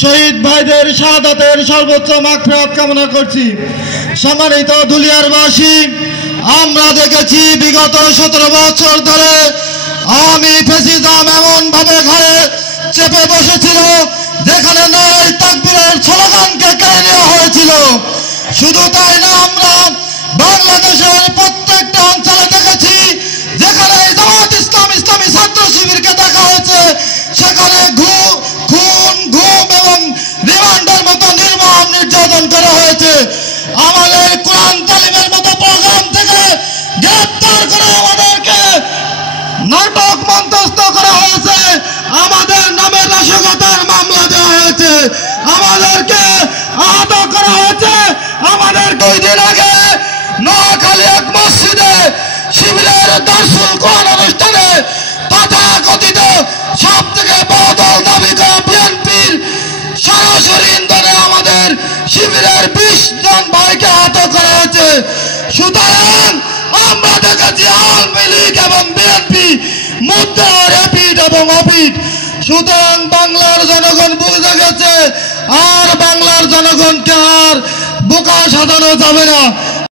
শহীদ ভাইদের শাহাদাতের সর্বোচ্চ মাগফিরাত কামনা করছি। সম্মানিত ধুলিয়ারবাসী, আমরা দেখেছি বিগত 17 বছর ধরে আওয়ামী ফ্যাসিজম এমন ভাবে ঘরে চেপে বসেছিল যেখানে নয় তাকবীরের স্লোগানকে কেড়ে নেওয়া হয়েছিল। শুধু তাই না, আমরা বাংলাদেশের প্রত্যেকটা অঞ্চলে দেখেছি যেখানে জামাত ইসলাম ইসলামী ছাত্র শিবিরকে দেখা হয়েছে সেখানে খুন, গুম এবং রিমান্ডের মতো নির্মম নির্যাতন করা হয়েছে। আমাদের কোরআন তালিমের মতো প্রোগ্রাম থেকে গ্রেপ্তার করে আমাদেরকে নাটক মঞ্চস্থ করা হয়েছে, আমাদের নামে নাশকতার মামলা দেওয়া হয়েছে, আমাদেরকে আহত করা হয়েছে। আমাদের 2 দিন আগে নোয়াখালী এক মসজিদে শিবিরের দারসুল কোরআন অনুষ্ঠানে তথাকথিত সব থেকে বদল দাবি করা বিএনপির সরাসরি ইন্ধনে আমাদের শিবিরের 20 জন ভাইকে আহত করা হয়েছে। সুতরাং আমরা দেখেছি আওয়ামী লীগ এবং বিএনপি মুদ্রার এপিঠ এবং অপিঠ। সুতরাং বাংলার জনগণ বুঝে গেছে, আর বাংলার জনগণকে আর বোকা সাজানো যাবে না।